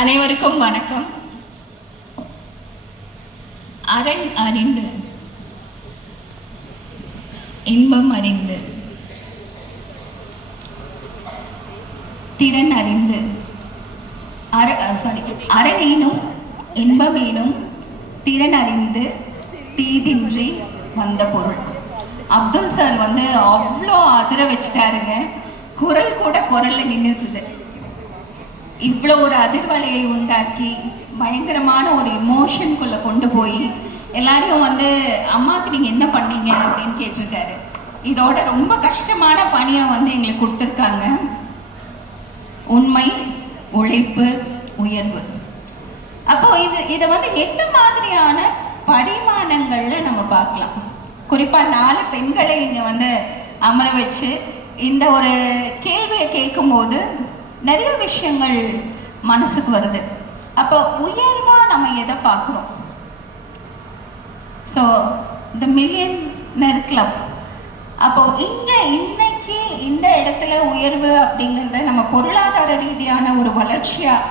அனைவருக்கும் வணக்கம். அரண் அறிந்து இன்பம் அறிந்து திறன் அறிந்து அரணேனும் இன்பமேனும் திறன் அறிந்து தீதின்றி வந்த பொருள். அப்துல் சார் அவ்வளோ அதிர வச்சுட்டாருங்க. குரல் கூட குரலில் நின்றுது. இவ்வளோ ஒரு அதிர்வலையை உண்டாக்கி பயங்கரமான ஒரு இமோஷனுக்குள்ளே கொண்டு போய் எல்லாரையும் அம்மாவுக்கு நீங்கள் என்ன பண்ணீங்க அப்படின்னு கேட்டிருக்காரு. இதோட ரொம்ப கஷ்டமான பணியை எங்களுக்கு கொடுத்துருக்காங்க. உண்மை, உழைப்பு, உயர்வு. அப்போது இதை என்ன மாதிரியான பரிமாணங்களில் நம்ம பார்க்கலாம். குறிப்பாக 4 பெண்களை இங்கே அமர வச்சு இந்த ஒரு கேள்வியை கேட்கும்போது நிறைய விஷயங்கள் மனசுக்கு வருது. அப்போ உயர்வாக நம்ம எதை பார்க்குறோம்? So the millionaire club. அப்போது இன்னைக்கு இந்த இடத்துல உயர்வு அப்படிங்கிறத நம்ம பொருளாதார ரீதியான ஒரு வளர்ச்சியாக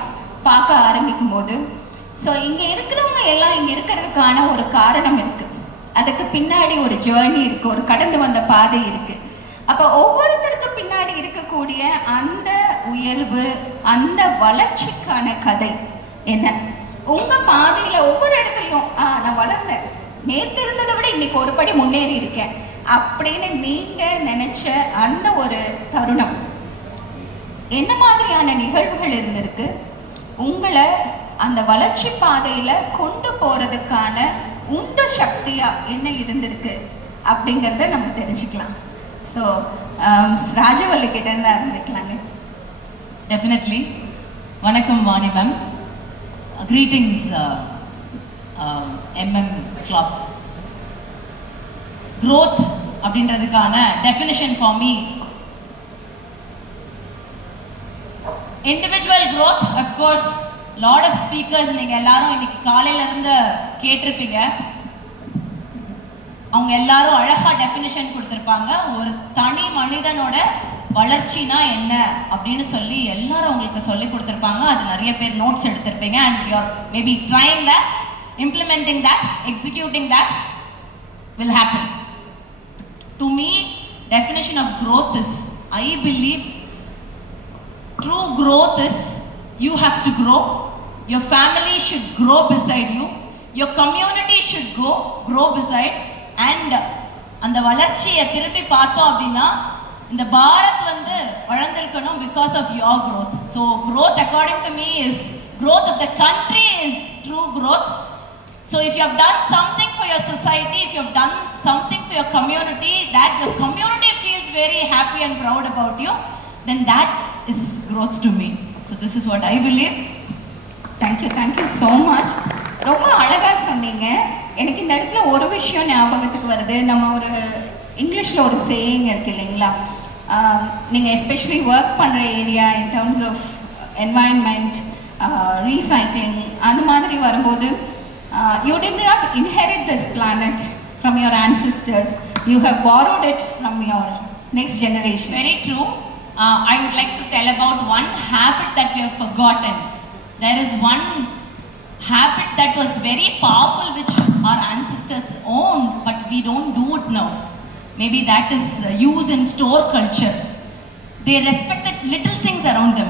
பார்க்க ஆரம்பிக்கும் போது, ஸோ இங்கே இருக்கிறவங்க எல்லாம் இங்கே இருக்கிறதுக்கான ஒரு காரணம் இருக்குது. அதுக்கு பின்னாடி ஒரு ஜேர்னி இருக்குது, ஒரு கடந்து வந்த பாதை இருக்குது. அப்போ ஒவ்வொருத்தருக்கு பின்னாடி இருக்கக்கூடிய அந்த உயர்வு, அந்த வளர்ச்சிக்கான கதை என்ன? உங்கள் பாதையில் ஒவ்வொரு இடத்துலையும் நான் வளர்ந்தேன், நேற்று இருந்ததை விட இன்னைக்கு ஒரு படி முன்னேறி இருக்கேன் அப்படின்னு நீங்கள் நினச்ச அந்த ஒரு தருணம் என்ன மாதிரியான நிகழ்வுகள் இருந்திருக்கு? உங்களை அந்த வளர்ச்சி பாதையில் கொண்டு போகிறதுக்கான உந்த சக்தியாக என்ன இருந்திருக்கு அப்படிங்கிறத நம்ம தெரிஞ்சுக்கலாம். ஸோ ராஜவல்லி கிட்ட இருந்து ஆரம்பிக்கலாங்க. டெஃபினெட்லி. வணக்கம் Vani ma'am. Greetings MM club. growth அப்படின்றதுக்கான definition for me, individual growth. Of course lot of speakers நீங்கள் எல்லாரும் இன்னைக்கு காலையில இருந்து கேட்டிருப்பீங்க. அவங்க எல்லாரும் அழகா டெஃபினிஷன் கொடுத்துருப்பாங்க. ஒரு தனி மனிதனோட வளர்ச்சினா என்ன அப்படின்னு சொல்லி எல்லாரும் உங்களுக்கு சொல்லி கொடுத்துருப்பாங்க. அது நிறைய பேர் நோட்ஸ் எடுத்திருப்பீங்க. And you're maybe trying that, implementing that, executing that will happen. To me, definition of growth is, I believe true growth is you have to grow. Your family should grow beside you. Your community should grow beside. And அந்த வளர்ச்சியை திருப்பி பார்த்தோம் அப்படின்னா இந்த பாரத் வளர்ந்திருக்கணும் because of your growth. So growth according to me is growth of the country is true growth. So if you have done something for your society, if you have done something for your community, that your community feels very happy and proud about you, then that is growth to me. So this is what I believe. Thank you so much. ரொம்ப அழகாக சொன்னீங்க. எனக்கு இந்த இடத்துல ஒரு விஷயம் ஞாபகத்துக்கு வருது. நம்ம ஒரு இங்கிலீஷில் ஒரு சேயிங் இருக்கு இல்லைங்களா? நீங்கள் எஸ்பெஷலி ஒர்க் பண்ணுற area in terms of environment, recycling, அந்த மாதிரி வரும்போது you did not inherit this planet from your ancestors. You have borrowed it from your next generation. Very true. I would like to tell about one habit that we have forgotten. There is one habit that was very powerful which our ancestors owned, but we don't do it now. Maybe that is use in store culture. They respected little things around them.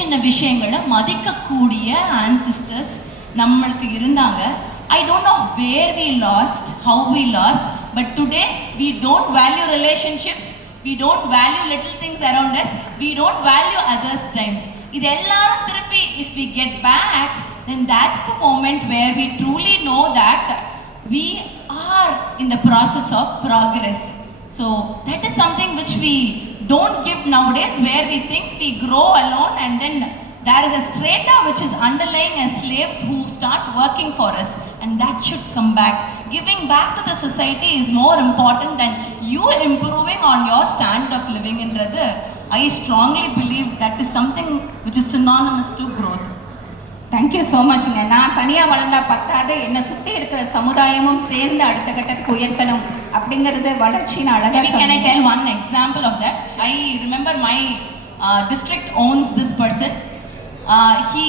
சின்ன விஷயங்களை மதிக்கக்கூடிய ancestors நம்மளுக்கு இருந்தாங்க. I don't know where we lost, how we lost, but today we don't value relationships, we don't value little things around us, we don't value others' time. இது எல்லாரும் திருப்பி if we get back, then that's the moment where we truly know that we are in the process of progress. So that is something which we don't give nowadays, where we think we grow alone and then there is a strata which is underlying as slaves who start working for us, and that should come back. Giving back to the society is more important than you improving on your standard of living. I strongly believe that is something which is synonymous to growth. Thank you so மச்ங்க. நான் தனியாக வளர்ந்தா பத்தாது, என்னை சுற்றி இருக்கிற சமுதாயமும் சேர்ந்து அடுத்த கட்டத்துக்கு உயர்த்தணும் அப்படிங்கிறது வளர்ச்சின்னு அழகாக. Can I tell one example of that? I remember my district owns this person. He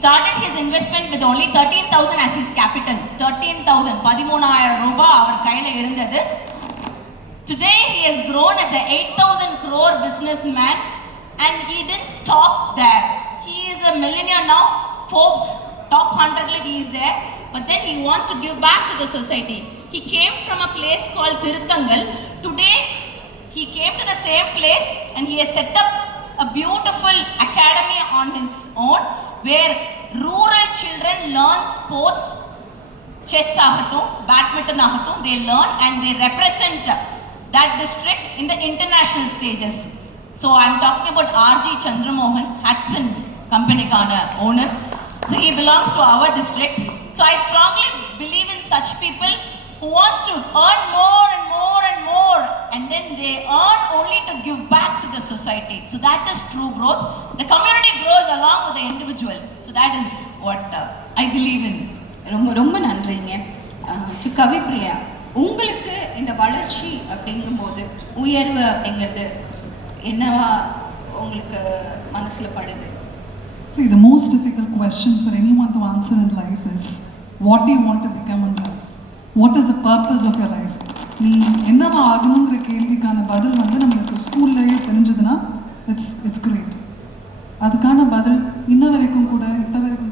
started his investment with only 13,000 as his capital. 13,000, 13,000 ரூபாய் அவர் கையில இருந்தது. Today he has grown as a 8,000 crore businessman, and he didn't stop there. He is a millionaire now. Forbes top 100 like he is there, but then he wants to give back to the society. He came from a place called Tiruthangal. Today he came to the same place and he has set up a beautiful academy on his own where rural children learn sports, chess ahatum, badminton ahatum, they learn and they represent that district in the international stages. So I'm talking about R.G. Chandramohan, Hudson company owner. So he belongs to our district. So I strongly believe in such people who wants to earn more and more and more, and then they earn only to give back to the society. So that is true growth. The community grows along with the individual. So that is what I believe in. ரொம்ப ரொம்ப நன்றிங்க. To Kavipriya, உங்களுக்கு இந்த வளர்ச்சி அப்படிங்கும்போது உயர்வு அப்படிங்கிறது என்னவா உங்களுக்கு மனசுல படுது? See, the most difficult question for anyone to answer in life is, what do you want to become in life? What is the purpose of your life? நீ என்னவா ஆகணுங்கிற கேள்விக்கான பதில் வந்து நம்மளுக்கு ஸ்கூல்லையே தெரிஞ்சதுன்னா இட்ஸ் கிரேட். அதுக்கான பதில் இப்போ வரைக்கும்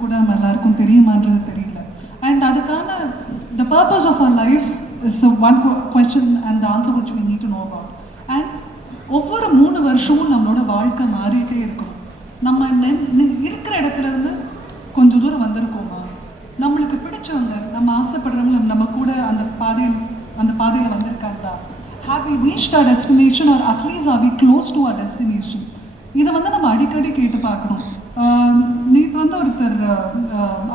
கூட நம்ம எல்லாருக்கும் தெரியுமான்றது தெரியல. அண்ட் அதுக்கான the purpose of our life is one question and the answer which we need to know about. And ஒவ்வொரு 3 வருஷமும் நம்மளோட வாழ்க்கை மாறிட்டே இருக்கும். நம்ம இருக்கிற இடத்துல இருந்து கொஞ்சம் தூரம் வந்திருக்கோமா, நம்மளுக்கு பிடிச்சவங்க, நம்ம ஆசைப்படுறவங்க நம்ம கூட அந்த பாதையில் வந்திருக்காங்களா, have we reached our destination or at least are we close to our destination? இதை வந்து நம்ம அடிக்கடி கேட்டு பார்க்கணும். நேற்று வந்து ஒருத்தர்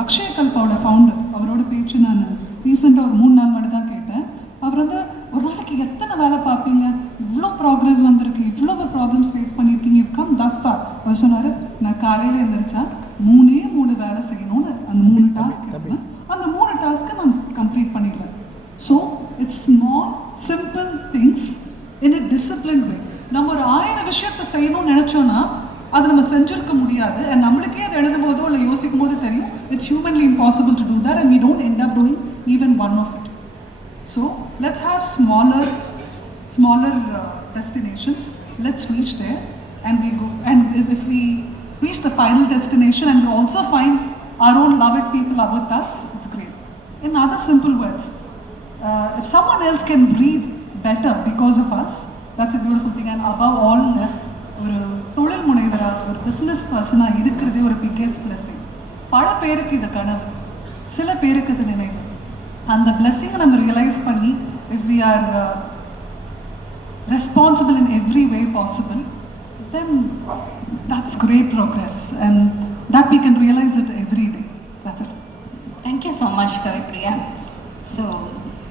அக்ஷய் கல்பாவோட ஃபவுண்டர், அவரோட பேச்சு நான் ரீசெண்டாக ஒரு 3 நாள் முன்னாடி தான் கேட்டேன். அவர் வந்து ஒரு நாளைக்கு எத்தனை வேலை பார்ப்பீங்க, இவ்வளோ ப்ராக்ரெஸ் வந்திருக்கு, இவ்வளோ ப்ராப்ளம்ஸ் ஃபேஸ் பண்ணியிருக்கீங்க, இவ் கம் தஸ் ஃபார். அவர் சொன்னார், நான் காலையில் எழுந்திரிச்சா 3 வேலை செய்யணும்னு அந்த 3 டாஸ்க் இருந்தேன், அந்த 3 டாஸ்க்கை நான் கம்ப்ளீட் பண்ணிடுவேன். So it's small simple things in a discipline way. நம்ம ஒரு 1000 விஷயத்தை செய்யணும்னு நினச்சோன்னா அது நம்ம செஞ்சுருக்க முடியாது. அண்ட் நம்மளுக்கே அதை எழுதும் போதோ இல்லை யோசிக்கும் போது தெரியும், it's humanly impossible to do that and we don't end up doing even one of it. So let's have smaller destinations. Let's reach there and we go. And if we reach the final destination and we also find our own loved people are with us, it's great. In other simple words, if someone else can breathe better because of us, that's a beautiful thing. And above all, ஒரு தொழில் முனைவரா, ஒரு business பர்சனாக இருக்கிறதே ஒரு biggest blessing. பல பேருக்கு இது கனவு, சில பேருக்கு இது நினைவு. அந்த பிளெஸிங்கை நம்ம ரியலைஸ் பண்ணி, if we are responsible in every way possible, then that's great progress and that we can realise it every day. That's it. Thank you so much Kavipriya. So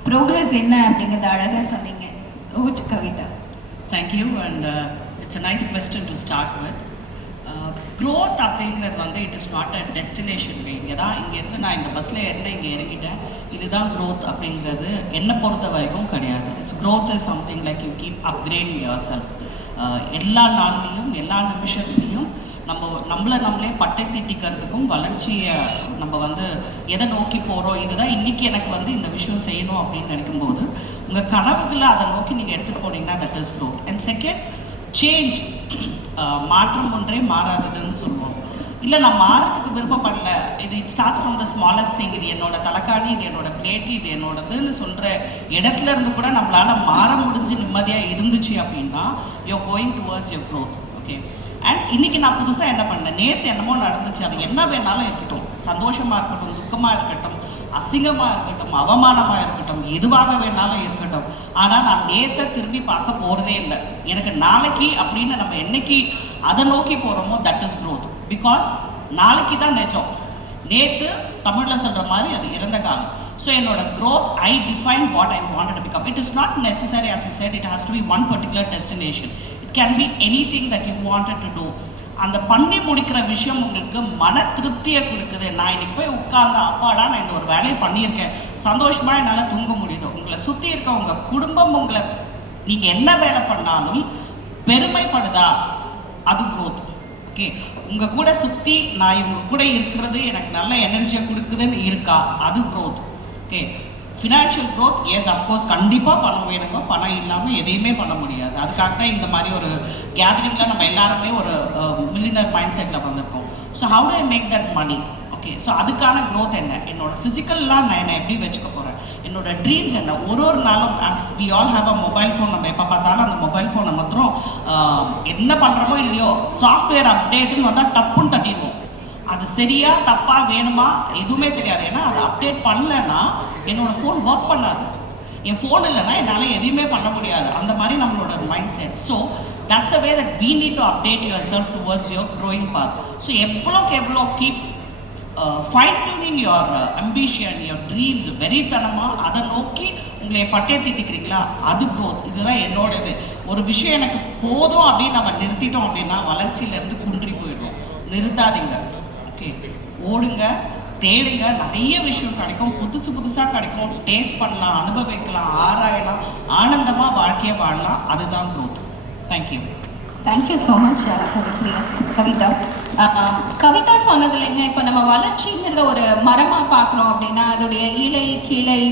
progress என்ன அப்படிங்கிறத அழகாக சொன்னீங்க. Over to Kavitha. Thank you. And it's a nice question to start with. Growth அப்படிங்கிறது வந்து it is not a destination way. இங்கேருந்து நான் இந்த பஸ்ஸில் ஏறினேன், இங்கே இறங்கிட்டேன், இதுதான் க்ரோத் அப்படிங்கிறது என்னை பொறுத்த வரைக்கும் கிடையாது. It's growth is something like you keep upgrading your self. எல்லா நாள்லேயும் எல்லா நிமிஷத்துலேயும் நம்மளே பட்டை தீட்டிக்கிறதுக்கும் வளர்ச்சியை நம்ம வந்து எதை நோக்கி போகிறோம், இதுதான் இன்றைக்கி எனக்கு வந்து இந்த விஷயம் செய்யணும் அப்படின்னு நினைக்கும்போது உங்கள் கனவுகளை அதை நோக்கி நீங்கள் எடுத்துகிட்டு போனீங்கன்னா that is growth. And second, change, மாற்றம் ஒன்றே மாறாததுன்னு சொல்லுவோம். இல்லை நான் மாறத்துக்கு விருப்பப்படல, இது it starts from the smallest thing, இது என்னோட தலைக்காணி, இது என்னோட பிளேட்டு, இது என்னோடதுன்னு சொல்கிற இடத்துல இருந்து கூட நம்மளால் மாற முடிஞ்சு நிம்மதியாக இருந்துச்சு அப்படின்னா you're going towards your growth. Okay. And இன்றைக்கி நான் புதுசாக என்ன பண்ணேன், நேற்று என்னமோ நடந்துச்சு, அது என்ன வேணாலும் இருக்கட்டும், சந்தோஷமாக இருக்கட்டும், துக்கமாக இருக்கட்டும், அசிங்கமாக இருக்கட்டும், அவமானமாக இருக்கட்டும், எதுவாக வேணாலும் இருக்கட்டும், ஆனால் நான் நேற்றை திரும்பி பார்க்க போகிறதே இல்லை. எனக்கு நாளைக்கு அப்படின்னு நம்ம என்னைக்கு அதை நோக்கி போகிறோமோ தட் இஸ் க்ரோத். பிகாஸ் நாளைக்கு தான் நிஜம், நேற்று தமிழில் சொல்கிற மாதிரி அது இறந்த காலம். ஸோ என்னோட growth, I define what I wanted to become. It is not necessary as I said, it has to be one particular destination. It can be anything that you wanted to do. அந்த பண்ணி முடிக்கிற விஷயம் உங்களுக்கு மன திருப்தியை கொடுக்குது. நான் இன்னைக்கு போய் உட்கார்ந்த அப்பாடா நான் இந்த ஒரு வேலையை பண்ணியிருக்கேன், சந்தோஷமாக என்னால் தூங்க முடியுது. உங்களை சுற்றி இருக்க உங்கள் குடும்பம் உங்களை நீங்கள் என்ன வேலை பண்ணாலும் பெருமைப்படுதா, அது க்ரோத். ஓகே, உங்கள் கூட சுற்றி நான் இவங்க கூட இருக்கிறது எனக்கு நல்ல எனர்ஜியை கொடுக்குதுன்னு இருக்கா, அது growth. Okay, financial growth yes of course கண்டிப்பாக பணம் வேணுங்க, பணம் இல்லாமல் எதையுமே பண்ண முடியாது. அதுக்காக தான் இந்த மாதிரி ஒரு கேதரிங்கில் நம்ம எல்லாருமே ஒரு மில்லியனர் மைண்ட் செட்டில் வந்திருக்கோம். So how do I make that money? Okay, so அதுக்கான க்ரோத் என்ன, என்னோட ஃபிசிக்கல்லாம் நான் என்ன எப்படி வச்சுக்க போகிறேன், என்னோட ட்ரீம்ஸ் என்ன. ஒரு நாளும் as we all have a mobile phone, நம்ம எப்போ பார்த்தாலும் அந்த மொபைல் ஃபோனை மாத்திரம் என்ன பண்ணுறோமோ இல்லையோ சாஃப்ட்வேர் அப்டேட்டுன்னு வந்தால் டப்புன்னு தட்டிடுவோம். அது சரியா தப்பா வேணுமா எதுவுமே தெரியாது. ஏன்னா அது அப்டேட் பண்ணலன்னா என்னோட ஃபோன் ஒர்க் பண்ணாது. என் ஃபோன் இல்லைன்னா என்னால் எதுவுமே பண்ண முடியாது. அந்த மாதிரி நம்மளோட mind set. So that's a way that we need to update yourself towards your growing path. So எவ்வளோக்கு எவ்வளோ keep fine tuning your ambition, your dreams, வெறித்தனமாக அதை நோக்கி உங்களை பட்டே திட்டிக்கிறீங்களா, அது க்ரோத். இதுதான் என்னோட இது. ஒரு விஷயம் எனக்கு போதும் அப்படின்னு நம்ம நிறுத்திட்டோம் அப்படின்னா வளர்ச்சியிலேருந்து குன்றி போயிடுவோம். நிறுத்தாதீங்க. ஓகே, ஓடுங்க, தேடுங்க, நிறைய விஷயம் கிடைக்கும், புதுசாக கிடைக்கும், டேஸ்ட் பண்ணலாம், அனுபவிக்கலாம், ஆராயலாம், ஆனந்தமாக வாழ்க்கையை வாழலாம். அதுதான் growth. Thank you. Thank you so much Kavitha. Kavitha சொன்னதுலேங்க, இப்போ நம்ம வளர்ச்சிங்கிறத ஒரு மரமாக பார்க்குறோம் அப்படின்னா அதோடைய இலை, கிளை,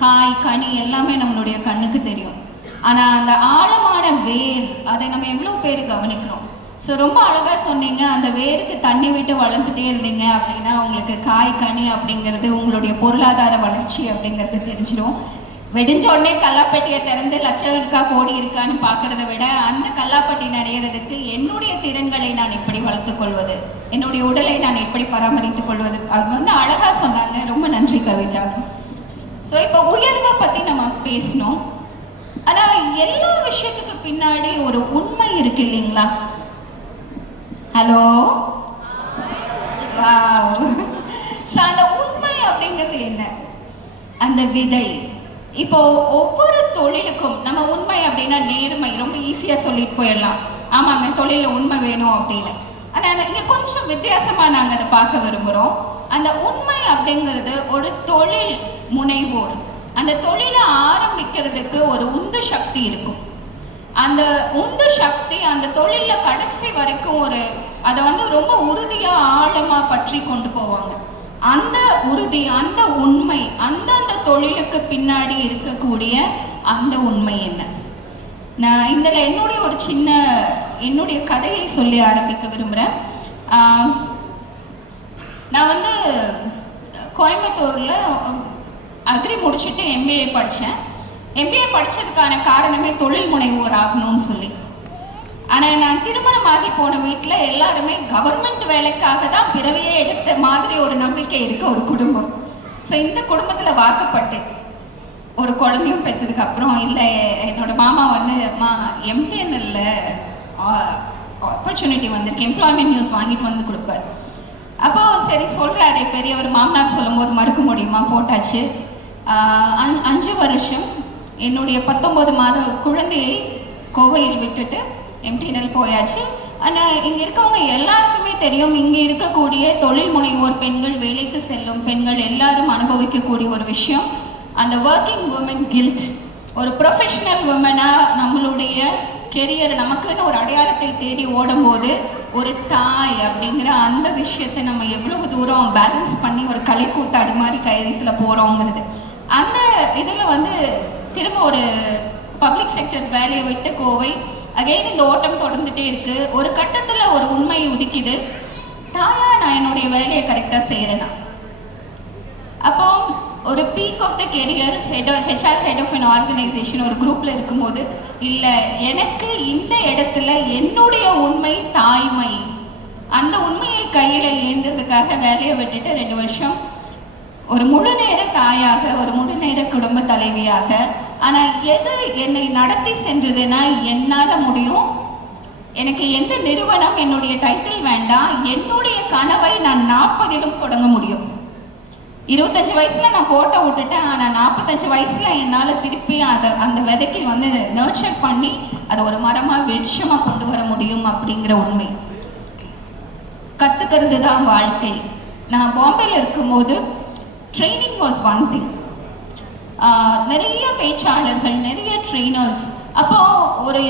காய், கனி எல்லாமே நம்மளுடைய கண்ணுக்கு தெரியும். ஆனால் அந்த ஆழமான வேர், அதை நம்ம எவ்வளோ பேர் கவனிக்கிறோம். ஸோ ரொம்ப அழகாக சொன்னீங்க, அந்த வேருக்கு தண்ணி விட்டு வளர்ந்துட்டே இருந்தீங்க அப்படின்னா உங்களுக்கு காய், கனி அப்படிங்கிறது உங்களுடைய பொருளாதார வளர்ச்சி அப்படிங்கிறது தெரிஞ்சிடும். வெடிஞ்ச உடனே கல்லாப்பட்டியை திறந்து லட்சம் இருக்கா கோடி இருக்கான்னு பார்க்கறத விட அந்த கல்லாப்பட்டி நிறையிறதுக்கு என்னுடைய திறன்களை நான் எப்படி வளர்த்துக்கொள்வது, என்னுடைய உடலை நான் எப்படி பராமரித்துக் கொள்வது, அது வந்து அழகாக சொன்னாங்க. ரொம்ப நன்றி கவிதா. ஸோ இப்போ உயர்வை பற்றி நம்ம பேசணும். ஆனால் எல்லா விஷயத்துக்கு பின்னாடி ஒரு உண்மை இருக்கு இல்லைங்களா? ஹலோ, ஸோ அந்த உண்மை அப்படிங்கிறது என்ன? அந்த விதை. இப்போ ஒவ்வொரு தொழிலுக்கும் நம்ம உண்மை அப்படின்னா நேர்மை, ரொம்ப ஈஸியாக சொல்லிட்டு போயிடலாம். ஆமாங்க, தொழிலில் உண்மை வேணும் அப்படின்னு. ஆனால் இங்கே கொஞ்சம் வித்தியாசமாக நாங்கள் அதை பார்க்க விரும்புகிறோம். அந்த உண்மை அப்படிங்கிறது ஒரு தொழில் முனைவோர் அந்த தொழிலை ஆரம்பிக்கிறதுக்கு ஒரு உந்து சக்தி இருக்கும். அந்த உந்து சக்தி அந்த தொழிலில் கடைசி வரைக்கும் அதை வந்து ரொம்ப உறுதியாக ஆழமாக பற்றி கொண்டு போவாங்க. அந்த உறுதி, அந்த உண்மை, அந்தந்த தொழிலுக்கு பின்னாடி இருக்கக்கூடிய அந்த உண்மை என்ன? நான் இதில் என்னுடைய கதையை சொல்லி ஆரம்பிக்க விரும்புகிறேன். நான் வந்து கோயம்புத்தூரில் அக்ரி முடிச்சுட்டு எம்பிஏ படித்தேன். எம்பிஏ படித்ததுக்கான காரணமே தொழில் முனைவோர் ஆகணும்னு சொல்லி. ஆனால் நான் திருமணமாகி போன வீட்டில் எல்லாருமே கவர்மெண்ட் வேலைக்காக தான் பிறவையே எடுத்த மாதிரி ஒரு நம்பிக்கை இருக்க ஒரு குடும்பம். ஸோ இந்த குடும்பத்தில் வாக்கப்பட்டு ஒரு குழந்தையும் பெற்றதுக்கு அப்புறம் இல்லை, என்னோட மாமா வந்து எம்டிஎன்எல்ல ஆப்பர்ச்சுனிட்டி வந்திருக்கு, எம்ப்ளாய்மெண்ட் நியூஸ் வாங்கிட்டு வந்து கொடுப்பார். அப்போது சரி சொல்கிறாரு பெரியவர், மாமனார் சொல்லும்போது மறுக்க முடியுமா, போட்டாச்சு. 5 வருஷம் என்னுடைய 19 மாத குழந்தையை கோவையில் விட்டுட்டு எம்டிஎன்எல் போயாச்சு. ஆனால் இங்கே இருக்கவங்க எல்லாருக்குமே தெரியும், இங்கே இருக்கக்கூடிய தொழில் முனைவோர் பெண்கள், வேலைக்கு செல்லும் பெண்கள் எல்லாரும் அனுபவிக்கக்கூடிய ஒரு விஷயம், அந்த ஒர்க்கிங் உமன் கில்ட். ஒரு ப்ரொஃபஷ்னல் உமனாக நம்மளுடைய கெரியர், நமக்குன்னு ஒரு அடையாளத்தை தேடி ஓடும்போது ஒரு தாய் அப்படிங்கிற அந்த விஷயத்தை நம்ம எவ்வளவு தூரம் பேலன்ஸ் பண்ணி ஒரு கலைக்கூத்தாடி மாதிரி கையெழுத்தில் போகிறோங்கிறது. அந்த இதில் வந்து திரும்ப ஒரு பப்ளிக் செக்டர் வேலையை விட்டு கோவை அகைன் இந்த ஓட்டம் தொடர்ந்துட்டே இருக்குது. ஒரு கட்டத்தில் ஒரு உண்மை உதிக்குது, தாயா நான் என்னுடைய வேலையை கரெக்டாக செய்கிறேன்னா. அப்போ ஒரு peak of the career HR head of an organization ஒரு குரூப்பில் இருக்கும்போது, இல்லை எனக்கு இந்த இடத்துல என்னுடைய உண்மை தாய்மை, அந்த உண்மையை கையில் ஏந்துறதுக்காக வேலையை விட்டுட்டு 2 வருஷம் ஒரு முழு நேர தாயாக, ஒரு முழு நேர குடும்ப தலைவியாக. ஆனால் எது என்னை நடத்தி சென்றதுன்னா, என்னால் முடியும், எனக்கு எந்த நிறுவனம் என்னுடைய டைட்டில் வேண்டாம், என்னுடைய கனவை நான் 40லும் தொடங்க முடியும். 25 வயசில் நான் கோட்டை விட்டுட்டேன், ஆனால் 45 வயசில் என்னால் திருப்பி அந்த விதைக்கு வந்து நர்ச்சர் பண்ணி அதை ஒரு மரமாக வெளிச்சமாக கொண்டு வர முடியும் அப்படிங்கிற உண்மை. கற்றுக்கிறது தான் வாழ்க்கை. நான் பாம்பேயில் இருக்கும்போது ட்ரைனிங் வாஸ் ஒன் திங். நிறைய பேச்சாளர்கள், நிறைய ட்ரெயினர்ஸ். அப்போது ஒரு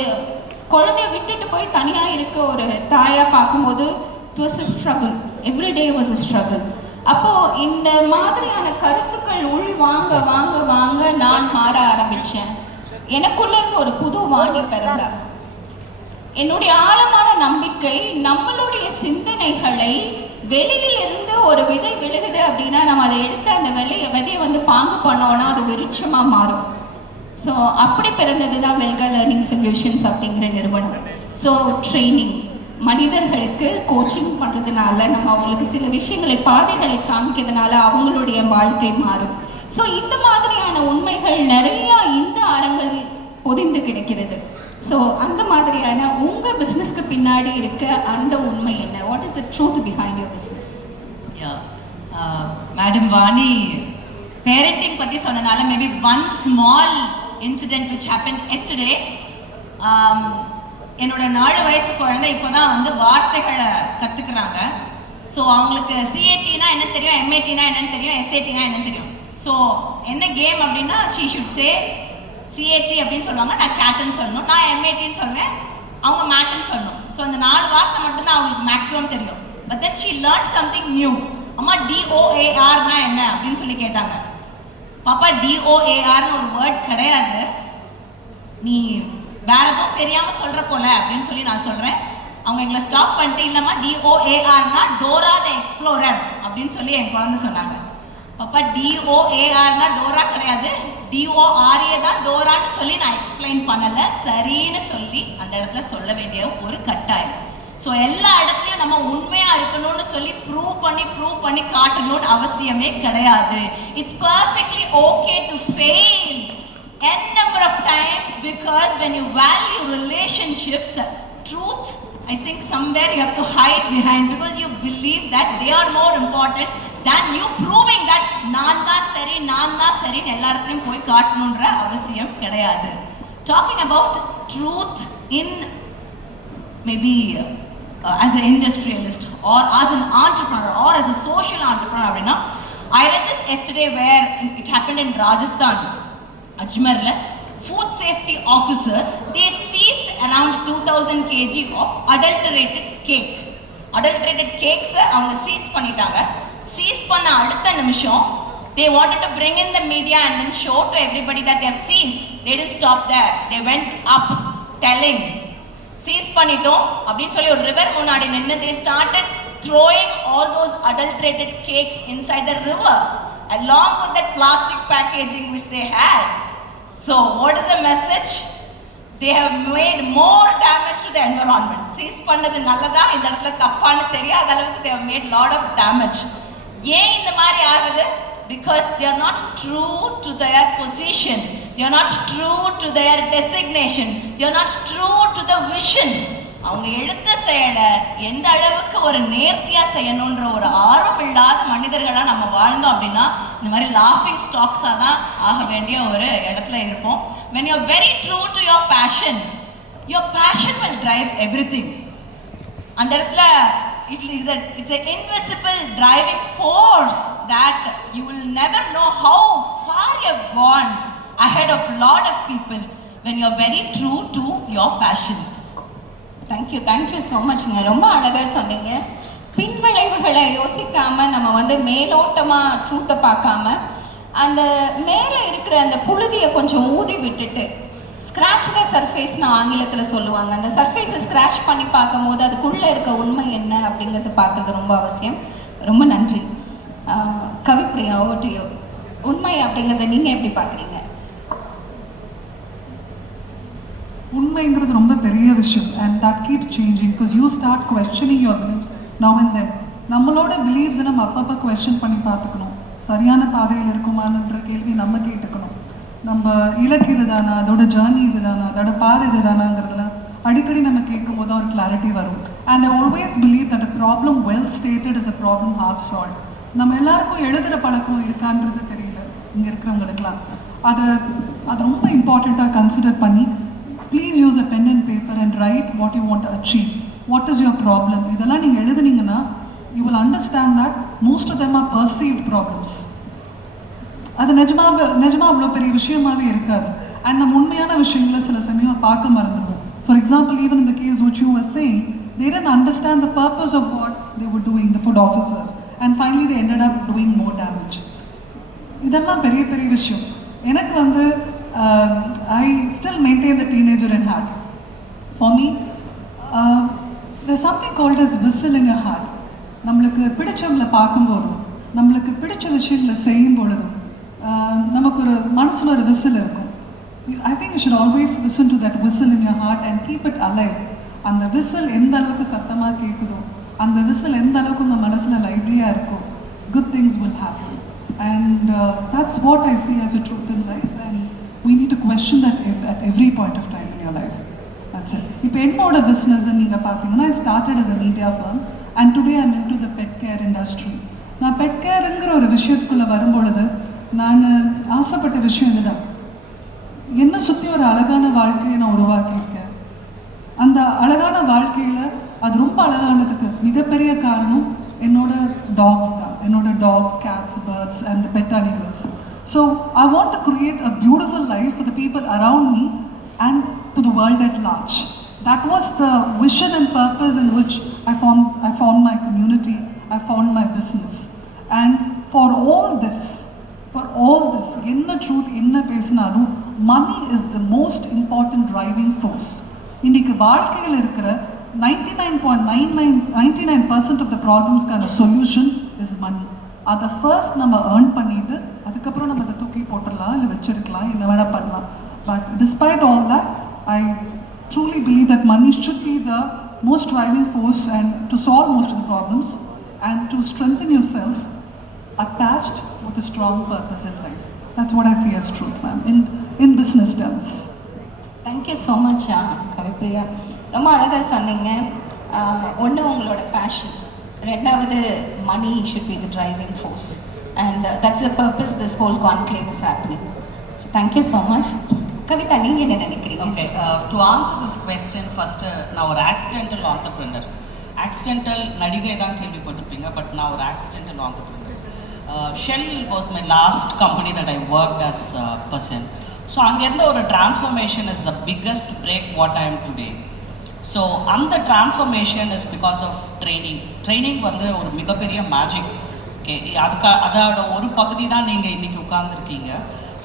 குழந்தைய விட்டுட்டு போய் தனியாக இருக்க ஒரு தாயாக பார்க்கும்போது it was a struggle, everyday was a struggle. அப்போது இந்த மாதிரியான கருத்துக்கள் உள் வாங்க வாங்க வாங்க நான் மாற ஆரம்பித்தேன். எனக்குள்ளேருந்து ஒரு புது வாணி பிறந்தா. என்னுடைய ஆழமான நம்பிக்கை, நம்மளுடைய சிந்தனைகளை வெளியிலிருந்து ஒரு விதை விழுகுது அப்படின்னா நம்ம அதை எடுத்து அந்த விதையை வந்து பாங்கு பண்ணோன்னா அது விருட்சமாக மாறும். ஸோ அப்படி பிறந்தது தான் வெல்கா லேர்னிங் சொல்யூஷன்ஸ் அப்படிங்கிற நிறுவனம். ஸோ ட்ரைனிங், மனிதர்களுக்கு கோச்சிங் பண்ணுறதுனால நம்ம அவங்களுக்கு சில விஷயங்களை, பாதைகளை காமிக்கிறதுனால அவங்களுடைய வாழ்க்கை மாறும். ஸோ இந்த மாதிரியான உண்மைகள் நிறையா இந்த அரங்கில் பொதிந்து கிடைக்கிறது. ஸோ அந்த மாதிரியான உங்கள் பிஸ்னஸ்க்கு பின்னாடி இருக்க அந்த உண்மை என்ன? What is the truth behind your business? Madam Vani parenting பற்றி சொன்னனால maybe one small incident which happen yesterday. என்னோட 4 வயசு குழந்தை இப்போ தான் வந்து வார்த்தைகளை கற்றுக்குறாங்க. ஸோ அவங்களுக்கு சிஏடினா என்ன தெரியும், எம்ஏடினா என்னன்னு தெரியும், எஸ்ஏடினா என்னன்னு தெரியும். ஸோ என்ன கேம் அப்படின்னா ஷீ ஷுட் சே சிஏடி அப்படின்னு சொல்லுவாங்க, நான் கேட்டுன்னு சொல்லணும், நான் எம்ஏடின்னு சொல்லுவேன், அவங்க மேட்டுன்னு சொல்லணும். ஸோ அந்த 4 வார்த்தை மட்டும்தான் அவங்களுக்கு மேக்ஸிமம் தெரியும். But then she learn something new. அம்மா DOARனா என்ன அப்படின்னு சொல்லி கேட்டாங்க. பாப்பா DOARனு ஒரு வேர்ட் கிடையாது, நீ வேற எதுவும் தெரியாமல் சொல்கிற போல அப்படின்னு சொல்லி நான் சொல்கிறேன். அவங்க எங்களை ஸ்டாப் பண்ணிட்டு, இல்லைம்மா DOARனா டோரா த எக்ஸ்ப்ளோரர் அப்படின்னு சொல்லி என் குழந்தை சொன்னாங்க. பாப்பா DOARனா டோரா கிடையாது, DORA தான் டோரான்னு சொல்லி நான் எக்ஸ்பிளைன் பண்ணலை, சரின்னு சொல்லி அந்த இடத்துல சொல்ல வேண்டிய ஒரு கட்டாயம். ஸோ எல்லா இடத்துலையும் நம்ம உண்மையாக இருக்கணும்னு சொல்லி ப்ரூவ் பண்ணி காட்டணும்னு அவசியமே கிடையாது. It's perfectly okay to fail n number of times, because when you value relationships, truth, I think somewhere you have to hide behind, because you believe that they are more important than you proving that நான் தான் சரி எல்லா இடத்துலையும் போய் காட்டணுன்ற அவசியம் கிடையாது. Talking about truth in maybe as an industrialist or as an entrepreneur or as a social entrepreneur அப்படின்னா, I read this yesterday where it happened in Rajasthan, Ajmerla. Food safety officers, they seized around 2000 kg of adulterated cake. Adulterated cakes அவங்க cheese பண்ணிட்டாங்க. Cheese பண்ண அடுத்த நிமிஷம் they wanted to bring in the media and then show to everybody that they have seized. They didn't stop there. They went up telling, seize பண்ணிட்டோம் அப்படின்னு சொல்லி ஒரு river முன்னாடி நின்று they started throwing all those adulterated cakes inside the river along with that plastic packaging which they had. So what is the message? They have made more damage to the environment. Seize பண்ணது நல்லதா இந்த இடத்துல தப்பான்னு தெரியாத அளவுக்கு they have made lot of damage. ஏன் இந்த மாதிரி ஆகுது? Because they are not true to their position. They are not true to their designation. They are not true to the vision. அவங்க எடுத்த செயலை எந்த அளவுக்கு ஒரு நேர்த்தியா செய்யணுன்ற ஒரு ஆர்வம் இல்லாத மனிதர்களா நம்ம வாழ்ந்தோம் அப்படின்னா இந்த மாதிரி லாஃபிங் ஸ்டாக்ஸா தான் ஆக வேண்டிய ஒரு இடத்துல இருப்போம். when you are very true to your passion will drive everything. அந்த இடத்துல it's an invisible driving force that you will never know how far you have gone ahead of lot of people when you are very true to your passion. Thank you so மச்ங்க. ரொம்ப அழகாக சொன்னீங்க. பின்விளைவுகளை யோசிக்காமல் நம்ம வந்து மேலோட்டமாக ட்ரூத்தை பார்க்காம அந்த மேலே இருக்கிற அந்த புழுதியை கொஞ்சம் ஊதி விட்டுட்டு ஸ்க்ராட்ச் த சர்ஃபேஸ்னு ஆங்கிலத்தில் சொல்லுவாங்க. அந்த சர்ஃபேஸை ஸ்க்ராட்ச் பண்ணி பார்க்கும்போது அதுக்குள்ளே இருக்க உண்மை என்ன அப்படிங்கிறது பார்க்குறது ரொம்ப அவசியம். ரொம்ப நன்றி. Kavipriya, over to you. உண்மை அப்படிங்கிறத நீங்கள் எப்படி பார்க்குறீங்க? உண்மைங்கிறது ரொம்ப பெரிய விஷயம். And that keeps changing because you start questioning your beliefs now and then. நம்மளோட பிலீவ்ஸை நம்ம அப்பப்போ கொஸ்டின் பண்ணி பார்த்துக்கணும். சரியான பாதையில் இருக்குமான்ற கேள்வி நம்ம கேட்டுக்கணும். நம்ம இலக்கு இது தானா, அதோட ஜேர்னி இது தானா, அதோட பாதை இது தானாங்கிறதுலாம் அடிக்கடி நம்ம கேட்கும் போது ஒரு கிளாரிட்டி வரும். And I always believe that a problem well stated is a problem half solve. நம்ம எல்லாருக்கும் எழுதுகிற பழக்கம் இருக்கான்றது தெரியல இங்கே இருக்கிறவங்களுக்குலாம். அது ரொம்ப இம்பார்ட்டண்ட்டாக கன்சிடர் பண்ணி please use a pen and paper and write what you want to achieve, what is your problem. இதெல்லாம் நீங்கள் எழுதுனீங்கன்னா you will understand that most of them are perceived problems. அது நிஜமாக அவ்வளோ பெரிய விஷயமாகவே இருக்காது. அண்ட் நம்ம உண்மையான விஷயங்களை சில சமயம் பார்க்க மறந்துடுவோம். For example, even in the case which you were saying, they didn't understand the purpose of what they were doing, the food officers, and finally they ended up doing more damage. இதெல்லாம் பெரிய பெரிய விஷயம். எனக்கு வந்து I still maintain the teenager in heart. For me, there's something called as whistle in your heart. நம்மளுக்கு பிடிச்சவங்களை பார்க்கும்போதும் நம்மளுக்கு பிடிச்ச விஷயங்களை செய்யும் பொழுதும் நமக்கு ஒரு மனசில் ஒரு விசில் இருக்கும். I think you should always listen to that whistle in your heart and keep it alive. அந்த விசில் எந்த அளவுக்கு சத்தமாக கேட்குதோ, அந்த விசில் எந்த அளவுக்கு உங்கள் மனசில் லைவ்லியாக இருக்கோ, good things will happen. And that's what I see as a truth in life, and we need to question that at every point of time in your life. That's it. இப்போ என்னோட business நீங்கள் பார்த்தீங்கன்னா, I started as a media firm and today I'm into the pet care industry. நான் bed கேருங்கிற ஒரு விஷயத்துக்குள்ளே வரும்பொழுது நான் ஆசைப்பட்ட விஷயம் இதுதான். என்னை சுற்றி ஒரு அழகான வாழ்க்கையை நான் உருவாக்கியிருக்கேன். அந்த அழகான வாழ்க்கையில் அது ரொம்ப அழகானதுக்கு மிகப்பெரிய காரணம் என்னோட டாக்ஸ் தான். என்னோட dogs, cats, birds and the pet animals. So I want to create a beautiful life for the people around me and to the world at large. That was the vision and purpose in which I found my community, I found my business. And for all this, என்ன truth என்ன பேசினாலும் money is the most important driving force. இன்றைக்கு வாழ்க்கையில் இருக்கிற 99.99% of the problemsக்கான solution is மணி. அதை first நம்ம earn பண்ணிட்டு அதுக்கப்புறம் நம்ம அதை தூக்கி போட்டுடலாம், இல்லை வச்சிருக்கலாம், என்ன வேணால் பண்ணலாம். But despite all that, I truly believe that money should be the most driving force and to solve most of the problems and to strengthen yourself attached with a strong purpose in life. That's what I see as truth, ma'am, in business terms. Thank you so much, Kavipriya. ரொம்ப அழகாக சொன்னீங்க. ஒன்று உங்களோட fashion, ரெண்டாவது மணி should be the driving force, and that's the purpose this whole conclave is happening. So thank you so much. Kavitha, நீங்கள் என்ன நினைக்கிறீங்க? Okay, to answer this question, first நான் ஒரு accidental entrepreneur. Accidental நடிகை தான் கேள்விப்பட்டிருப்பீங்க, பட் நான் ஒரு accidental entrepreneur. Shell was my last company that I worked as a person. So அங்கேருந்து ஒரு transformation is the biggest break what I am today. So அந்த transformation is because of training. Training வந்து ஒரு மிகப்பெரிய magic. Okay, அதோட ஒரு பகுதி தான் நீங்கள் இன்றைக்கி உட்கார்ந்துருக்கீங்க.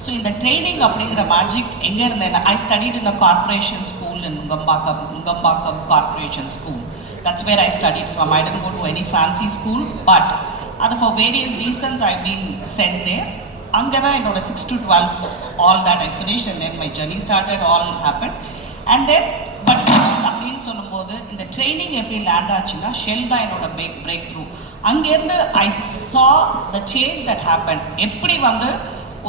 ஸோ இந்த ட்ரைனிங் அப்படிங்கிற மேஜிக் எங்கே இருந்தேன்? I studied in a corporation school in Nungambakkam corporation school. That's where I studied from. I didn't go to any fancy school, but அது for various reasons I been sent there. அங்கே தான் என்னோட 6 to 12 all that I finish and then my journey started, all happen. And then but அப்படின்னு சொல்லும்போது இந்த training எப்படி land ஆச்சுன்னா, shell தான் என்னோட பிரேக் த்ரூ. அங்கேருந்து ஐ சா த சேஞ்ச் தட் ஹேப்பன். எப்படி வந்து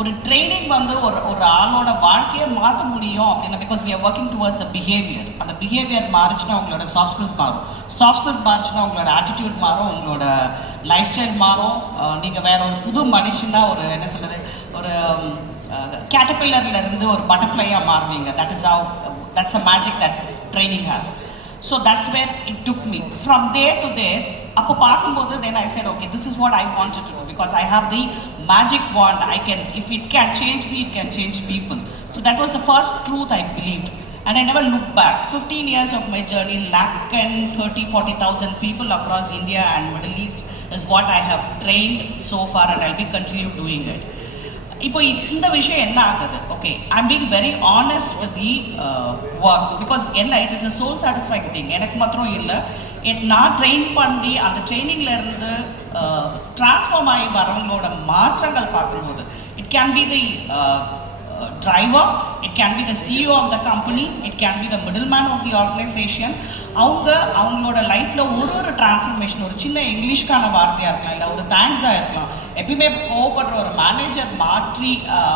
ஒரு ட்ரைனிங் வந்து ஒரு ஆளோட வாழ்க்கையை மாற்ற முடியும் அப்படின்னா, because we are working towards a behaviour. அந்த பிஹேவியர் மாறிச்சுன்னா உங்களோட சாஃப்ட் ஸ்கில்ஸ் மாறும். சாஃப்ட் ஸ்கில்ஸ் மாறிச்சுன்னா உங்களோட ஆட்டிடியூட் மாறும், உங்களோட லைஃப் ஸ்டைல் மாறும். நீங்கள் வேற ஒரு புது மனுஷன்னா ஒரு என்ன சொல்கிறது, ஒரு கேட்டர்பில்லர்லேருந்து ஒரு பட்டர்ஃப்ளையாக மாறுவீங்க. that's a magic that training has. So that's where it took me from there to there. அப்போ பார்க்கும்போது then I said, okay, this is what I wanted to do, because I have the magic wand. If it can change me, it can change people. So that was the first truth I believed, and I never looked back. 15 years of my journey, 130,000-40,000 people across India and Middle East is what I have trained so far, and I'll be continue doing it. இப்போ இந்த விஷயம் என்ன ஆகுது? Okay, I'm being very honest with the work, because என்ன, it is a soul satisfying thing. எனக்கு மாத்திரம் இல்லை, நான் ட்ரெயின் பண்ணி அந்த ட்ரைனிங்லேருந்து ட்ரான்ஸ்ஃபார்ம் ஆகி வரவங்களோட மாற்றங்கள் பார்க்கும்போது, it can be the driver, it can be the CEO of the company, it can be the middleman of the organization. அவங்களோட லைஃப்பில் ஒரு டிரான்ஸ்ஃபர்மேஷன், ஒரு சின்ன இங்கிலீஷ்க்கான வார்த்தையாக இருக்கலாம், இல்லை ஒரு தேங்க்ஸாக இருக்கலாம், எப்பயுமே கோவப்படுற ஒரு மேனேஜர் மாற்றி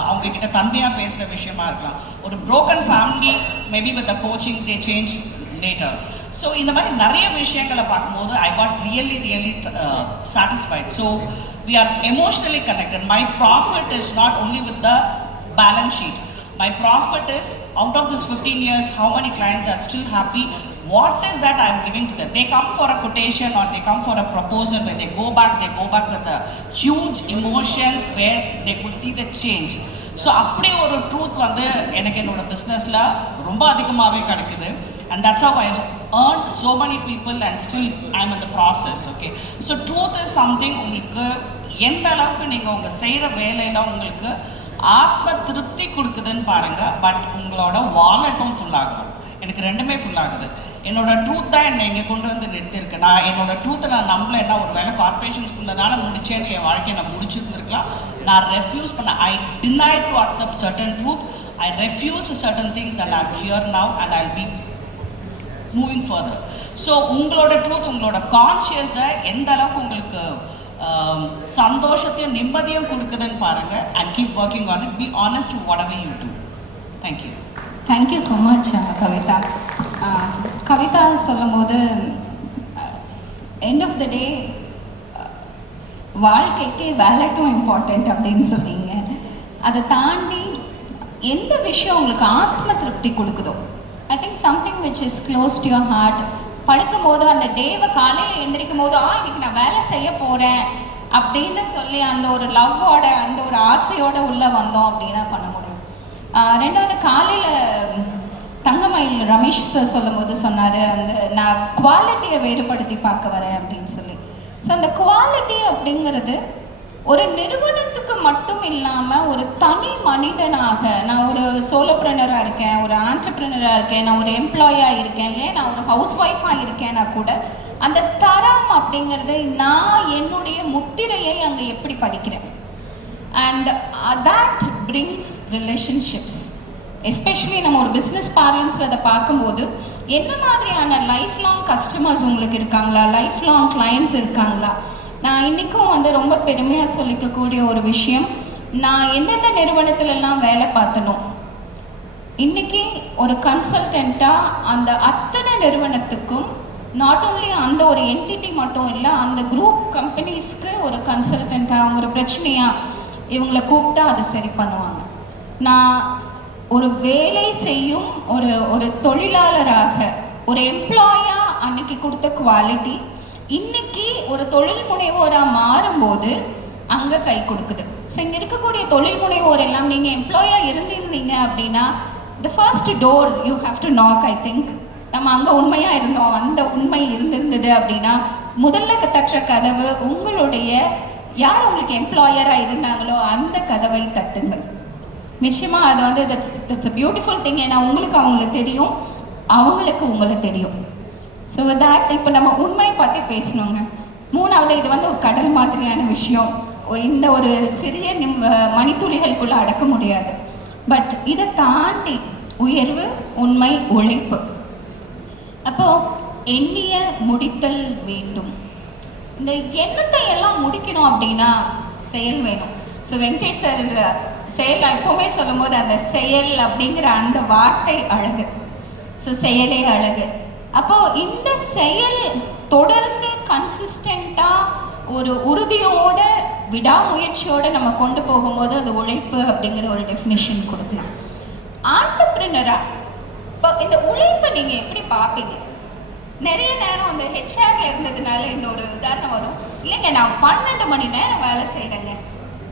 அவங்கக்கிட்ட தன்மையாக பேசுகிற விஷயமா இருக்கலாம், ஒரு broken family maybe with the coaching they change later. So இந்த மாதிரி நிறைய விஷயங்களை பார்க்கும்போது I got really satisfied. So we are emotionally connected. My profit is not only with the balance sheet. My profit is out of this 15 years, how many clients are still happy? What is that I am giving to them? They come for a quotation or they come for a proposal. When they go back with the huge emotions where they could see the change. So அப்படி ஒரு truth வந்து எனக்கு என்னோட பிஸ்னஸில் ரொம்ப அதிகமாகவே கிடைக்குது. and that's how I earned so many people and still I'm in the process. Okay, so truth is something உங்களுக்கு எந்த அளவுக்கு நீங்கள் உங்கள் செய்கிற வேலையில் உங்களுக்கு ஆத்ம திருப்தி கொடுக்குதுன்னு பாருங்கள். பட் உங்களோட வாலெட்டும் ஃபுல்லாகணும். எனக்கு ரெண்டுமே ஃபுல்லாகுது. என்னோட ட்ரூத் தான் என்னை இங்கே கொண்டு வந்து நிறுத்திருக்கு. நான் என்னோட ட்ரூத்தை நான் நம்பலைன்னா ஒரு வேலை கார்பரேஷன்ஸ்குள்ளே தானே முடிச்சேன்னு என் வாழ்க்கையை நான் முடிச்சிருந்துருக்கலாம். நான் ரெஃப்யூஸ் பண்ண, I denied to accept certain truth. I refuse certain things and I'm here now and I'll be moving further. So உங்களோட ட்ரூத், உங்களோட கான்ஷியஸை எந்த அளவுக்கு உங்களுக்கு சந்தோஷத்தையும் நிம்மதியும் கொடுக்குதுன்னு பாருங்கள். and keep working on it. Be honest to whatever you do. Thank you. Thank you so much, Kavitha. Kavitha சொல்லும்போது end of the day வாழ்க்கைக்கு வேலட்டும் இம்பார்ட்டண்ட் அப்படின்னு சொன்னீங்க. அதை தாண்டி எந்த விஷயம் உங்களுக்கு ஆத்ம திருப்தி கொடுக்குதோ, I think something which is close to your heart. படுக்கும் போது அந்த டேவை காலையில் எந்திரிக்கும் போது இன்னைக்கு நான் வேலை செய்ய போகிறேன் அப்படின்னு சொல்லி அந்த ஒரு லவ்வோட அந்த ஒரு ஆசையோடு உள்ளே வந்தோம் அப்படின்னா பண்ண முடியும். ரெண்டாவது, காலையில் தங்கமயில் ரமேஷ் சார் சொல்லும் போது சொன்னார், அந்த நான் குவாலிட்டியை வேறுபடுத்தி பார்க்க வரேன் அப்படின்னு சொல்லி. ஸோ அந்த குவாலிட்டி அப்படிங்கிறது ஒரு நிறுவனத்துக்கு மட்டும் இல்லாமல் ஒரு தனி மனிதனாக, நான் ஒரு சோலோப்ரனராக இருக்கேன், ஒரு ஆண்டர்ப்ரனராக இருக்கேன், நான் ஒரு எம்ப்ளாயாக இருக்கேன், ஏன் நான் ஒரு ஹவுஸ் ஒய்ஃபாக இருக்கேன்னா கூட அந்த தரம் அப்படிங்கிறது நான் என்னுடைய முத்திரையை அங்கே எப்படி பதிக்கிறேன். And that brings relationships. Especially நம்ம ஒரு பிஸ்னஸ் பார்லன்ஸில் அதை பார்க்கும்போது என்ன மாதிரியான லைஃப் லாங் கஸ்டமர்ஸ் உங்களுக்கு இருக்காங்களா, லைஃப் லாங் கிளைண்ட்ஸ் இருக்காங்களா. நான் இன்றைக்கும் ரொம்ப பெருமையாக சொல்லிக்கக்கூடிய ஒரு விஷயம், நான் எந்தெந்த நிறுவனத்திலெல்லாம் வேலை பார்த்தனோ இன்றைக்கி ஒரு கன்சல்டண்ட்டாக அந்த அத்தனை நிறுவனத்துக்கும் நாட் ஓன்லி அந்த ஒரு என்டிட்டி மட்டும் இல்லை, அந்த குரூப் கம்பெனிஸ்க்கு ஒரு கன்சல்டண்ட்டாக ஒரு பிரச்சனையாக இவங்களை கூப்பிட்டா அதை சரி பண்ணுவாங்க. நான் ஒரு வேலை செய்யும் ஒரு தொழிலாளராக, ஒரு எம்ப்ளாயாக அன்னைக்கு கொடுத்த குவாலிட்டி இன்னைக்கு ஒரு தொழில் முனைவோராக மாறும்போது அங்கே கை கொடுக்குது. ஸோ இங்கே இருக்கக்கூடிய தொழில் முனைவோர் எல்லாம் நீங்கள் எம்ப்ளாயாக இருந்திருந்தீங்க அப்படின்னா the first door you have to knock. I think நம்ம அங்கே உண்மையாக இருந்தோம், அந்த உண்மை இருந்திருந்தது அப்படின்னா முதல்ல தட்டுற கதவு உங்களுடைய யார் உங்களுக்கு எம்ப்ளாயராக இருந்தாங்களோ அந்த கதவை தட்டுங்கள். நிச்சயமாக அது தட்ஸ் அ பியூட்டிஃபுல் திங். ஏன்னா உங்களுக்கு அவங்களுக்கு தெரியும், அவங்களுக்கு உங்களை தெரியும். ஸோ தட் இப்போ நம்ம உண்மையை பற்றி பேசணுங்க. மூணாவது, இது ஒரு கடல் மாதிரியான விஷயம், இந்த ஒரு சிறிய மணித்துளிகளுக்குள்ளே அடக்க முடியாது. பட் இதை தாண்டி உயர்வு, உண்மை, உழைப்பு. அப்போது எண்ணிய முடித்தல் வேண்டும். இந்த எண்ணத்தை எல்லாம் முடிக்கணும் அப்படின்னா செயல் வேணும். ஸோ வெங்கடேஷ் சார் செயல் எப்போவுமே சொல்லும் போது அந்த செயல் அப்படிங்கிற அந்த வார்த்தை அழகு. ஸோ செயலே அழகு. அப்போது இந்த செயல் தொடர்ந்து கன்சிஸ்டண்ட்டாக ஒரு உறுதியோட விடாமுயற்சியோடு நம்ம கொண்டு போகும்போது அது உழைப்பு அப்படிங்கிற ஒரு டெஃபினிஷன் கொடுக்கலாம். ஆண்டர்ப்ரினராக இப்போ இந்த உழைப்பை நீங்கள் எப்படி பார்ப்பீங்க? நிறைய நேரம் அந்த ஹெச்ஆரில் இருந்ததுனால இந்த ஒரு உதாரணம் வரும், இல்லைங்க நான் 12 மணி நேரம் வேலை செய்கிறேங்க,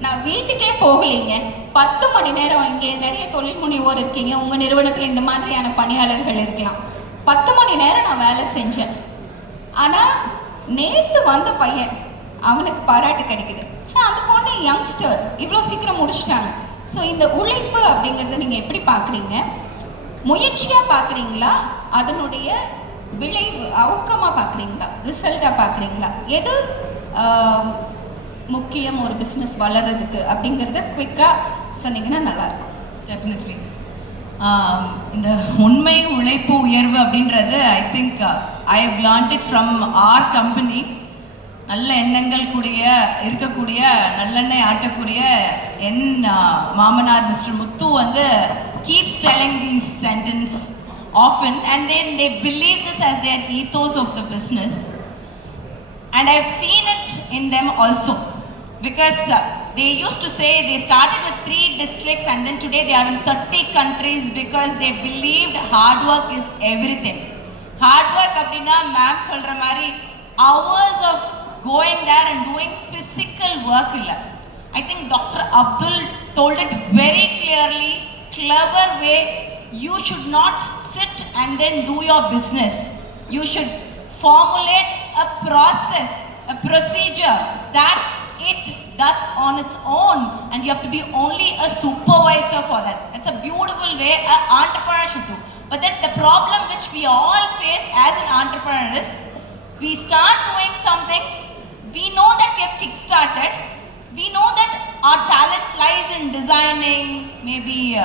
நான் வீட்டுக்கே போகலைங்க, 10 மணி நேரம். இங்கே நிறைய தொழில் முனைவோர் இருக்கீங்க, உங்கள் நிறுவனத்தில் இந்த மாதிரியான பணியாளர்கள் இருக்கலாம். 10 மணி நேரம் நான் வேலை செஞ்சேன், ஆனால் நேற்று வந்த பையன் அவனுக்கு பாராட்டு கிடைக்குது, அந்த பொண்ணு யங்ஸ்டர் இவ்வளோ சீக்கிரம் முடிச்சிட்டாங்க. ஸோ இந்த உழைப்பு அப்படிங்கிறத நீங்கள் எப்படி பார்க்குறீங்க? முயற்சியாக பார்க்குறீங்களா, அதனுடைய விளைவு அவுக்கமாக பார்க்குறீங்களா, ரிசல்ட்டாக பார்க்குறீங்களா? எது முக்கியம் ஒரு பிஸ்னஸ் வளர்கிறதுக்கு அப்படிங்கிறத குவிக்காக சொன்னீங்கன்னா நல்லாயிருக்கும். டெஃபினெட்லி இந்த உண்மை, உழைப்பு, உயர்வு அப்படின்றது I think I have learnt it from our company. நல்ல எண்ணங்கள் கூடிய இருக்கக்கூடிய நல்லெண்ணெய் ஆட்டக்கூடிய என் மாமனார் mister Muthu keeps telling these sentence often, and then they believe this as their ethos of the business, and I've seen it in them also, because they used to say they started with 3 districts and then today they are in 30 countries because they believed hard work is everything. Hard work அப்படினா ma'am சொல்ற மாதிரி hours of going there and doing physical work இல்ல. I think Dr. Abdul told it very clearly, clever way, you should not sit and then do your business. You should formulate a process, a procedure that it does on its own, and you have to be only a supervisor for that. That's a beautiful way an entrepreneur should do. But then the problem which we all face as an entrepreneur is, we start doing something, we know that we have kick-started, we know that our talent lies in designing, maybe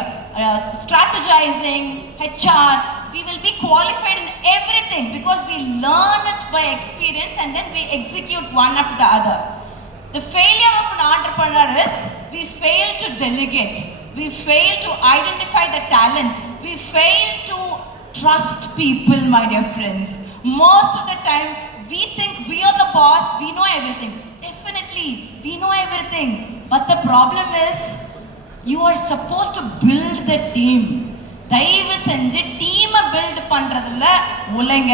strategizing, HR. We will be qualified in everything because we learn it by experience and then we execute one after the other. The failure of an entrepreneur is, we fail to delegate, we fail to identify the talent, we fail to trust people, my dear friends. Most of the time, we think we are the boss, we know everything. Definitely, we know everything. But the problem is, you are supposed to build the team. தயவு செஞ்சு டீமை build பண்றதுல உழைங்க.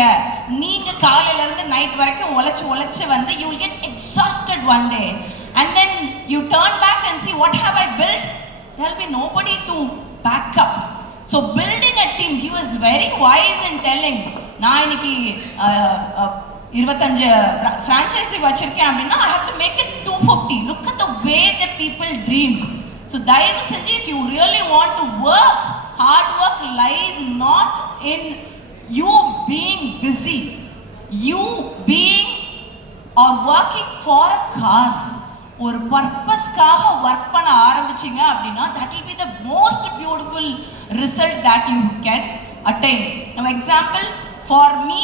நீங்க காலையில இருந்து night வரைக்கும் உழைச்சு வந்து you will get exhausted one day, and then you turn back and see what have I built. There will be nobody to back up. So building a team, he was very wise in telling, நான் இன்னைக்கு 25 franchisee வச்சிருக்கேன் அப்படின்னா I have to make it 250. Look at the way the people dream. So தயவு செஞ்சு, if you really want to work, hard work lies not in you being busy, you being or working for a cause. ஒரு பர்பஸ்க்காக work பண்ண ஆரம்பிச்சிங்க அப்படின்னா that will be the most beautiful result that you can attain. Now example, for me,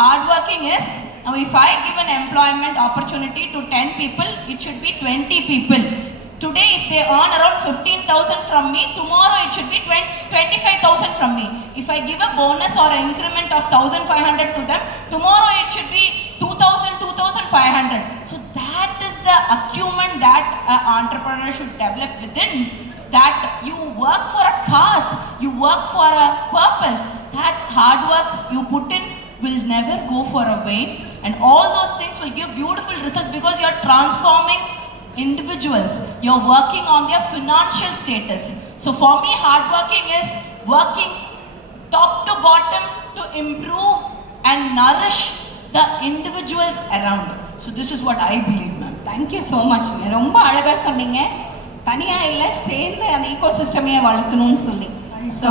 hard working is, now if I give an employment opportunity to 10 people, it should be 20 people. Today if they earn around 15,000 from me, tomorrow it should be 25,000 from me. If I give a bonus or an increment of 1,500 to them, tomorrow it should be 2,000, 2,500. So that is the acumen that an entrepreneur should develop within, that you work for a cause, you work for a purpose. That hard work you put in will never go for a vain, and all those things will give beautiful results because you are transforming individuals, you're working on their financial status. So for me, hard working is working top to bottom to improve and nourish the individuals around. So this is what I believe, ma'am. Thank you so much. ரொம்ப அழகா சொன்னீங்க. தனியா இல்ல, சேர்ந்து அந்த ஈகோசிஸ்டமே வளர்க்கணும்னு சொல்லி. So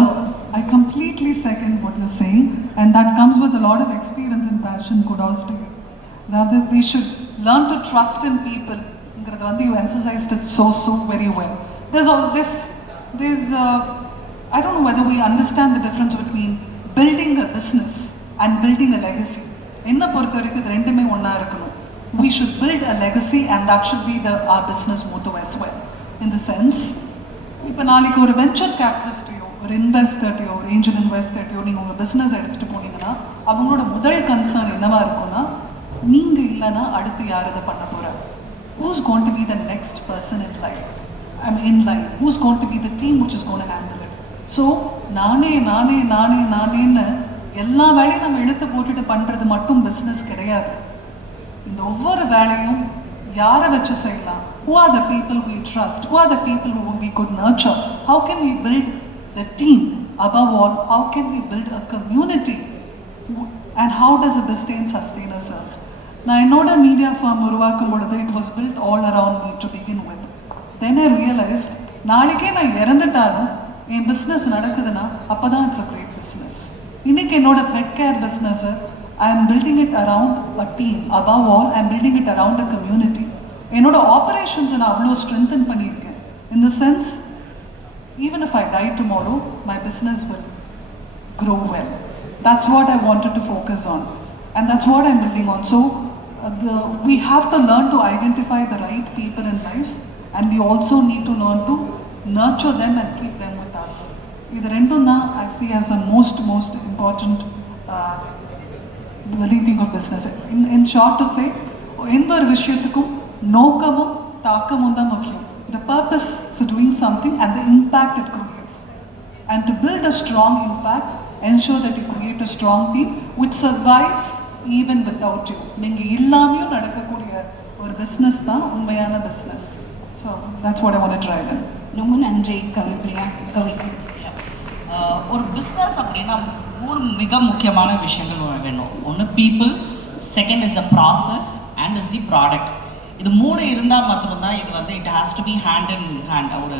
I completely second what you're saying, and that comes with a lot of experience and passion. Kudos to you. That we should learn to trust in people. You emphasized it so very well. There's all this, I don't know whether we understand the difference between building a business and building a legacy. Enna portharikku idu rendume onna irukonu. We should build a legacy, and that should be our business motto as well. In the sense, ipo naaliki or venture capitalist or investor or angel investor neenga unga business edutittu poningana, avangaloda mudal concern enava irukona, neenga illana aduthu yaar idha panna pora, who's going to be the next person in life, who's going to be the team which is going to handle it. So நானே எல்லா வேலையும் நம்ம இழுத்து போட்டுட்டு பண்றது மட்டும் business கிடையாது. இந்த ஒவ்வொரு வேலையும் யாரை வச்சு செய்யலாம்? Who are the people we trust? Who are the people who we could nurture? How can we build the team? Above all, how can we build a community? And how does it sustain ourselves? நான் என்னோட media form உருவாக்கும் பொழுது it was built all around me to begin with. Then I realized, நாளைக்கே நான் இறந்துட்டாலும் என் business நடக்குதுன்னா அப்போ தான் it's a great business. இன்னைக்கு என்னோட pet care business I am building it around a team. Above all, I am building it around a community. என்னோட operations நான் அவ்வளோ ஸ்ட்ரென்தன் பண்ணியிருக்கேன். In the sense, even if I die tomorrow, my business will grow well. That's what I wanted to focus on, and that's what I'm building on. So we have to learn to identify the right people in life, and we also need to learn to nurture them and keep them with us. Idu rendum na I see as the most important thing of business. In short to say, endha or vishayathukum nokamum taakamum da mukkiyam. The purpose for doing something and the impact it creates. And to build a strong impact, ensure that you create a strong team which survives even without you. நீங்க இல்லாமையும் நடக்கக்கூடிய ஒரு business தான் உண்மையான business. So that's what I want to drive in. ரொம்ப நன்றி கவிப்ரியா. கவி ஒரு business அப்படின்னா மூணு மிக முக்கியமான விஷயங்கள் வேணும். ஒன்று people, second is a process and is the product. இது மூணு இருந்தால் மட்டும்தான் இது வந்து it has to be hand in hand. ஒரு